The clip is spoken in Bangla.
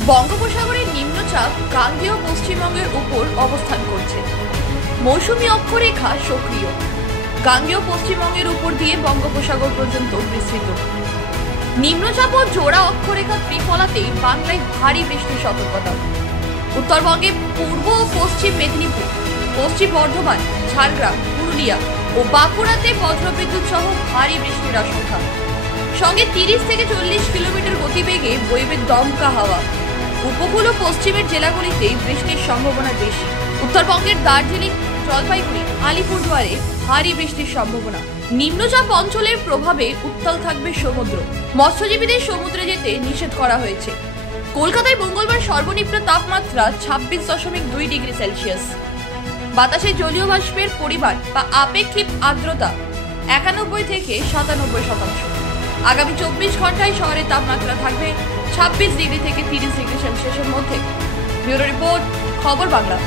বঙ্গোপসাগরের নিম্নচাপ গাঙ্গেয় পশ্চিমবঙ্গের উপর অবস্থান করছে। মৌসুমী অক্ষরেখা সক্রিয়। গাঙ্গেয় পশ্চিমবঙ্গের উপর দিয়ে বঙ্গোপসাগর পর্যন্ত বিস্তৃত। নিম্নচাপ ও জোড়া অক্ষরেখা ত্রিফলাতেই বাংলায় ভারী বৃষ্টির সতর্কতা। উত্তরবঙ্গে পূর্ব ও পশ্চিম মেদিনীপুর, পশ্চিম বর্ধমান, ঝাড়গ্রাম, পুরুলিয়া ও বাঁকুড়াতে বজ্রবিদ্যুৎ সহ ভারী বৃষ্টির আশঙ্কা। সঙ্গে 30 থেকে 40 কিলোমিটার গতিবেগে বইবে দমকা হাওয়া। উপকূল ও পশ্চিমের জেলাগুলিতে বৃষ্টির সম্ভাবনা বেশি। উত্তরবঙ্গের দার্জিলিং, জলপাইগুড়ি, আলিপুরদুয়ারে ভারী বৃষ্টির সম্ভাবনা। নিম্নচাপ অঞ্চলের প্রভাবে উত্তাল থাকবে সমুদ্র। মৎস্যজীবীদের সমুদ্রে যেতে নিষেধ করা হয়েছে। কলকাতায় মঙ্গলবার সর্বনিম্ন তাপমাত্রা 26.2 ডিগ্রি সেলসিয়াস। বাতাসে জলীয় বাষ্পের পরিমাণ বা আপেক্ষিক আর্দ্রতা 91 থেকে 97%। আগামী 24 ঘন্টায় শহরের তাপমাত্রা থাকবে 26 ডিগ্রি থেকে 30 ডিগ্রি সেলসিয়াসের মধ্যে। ব্যুরো রিপোর্ট, খবর বাংলা।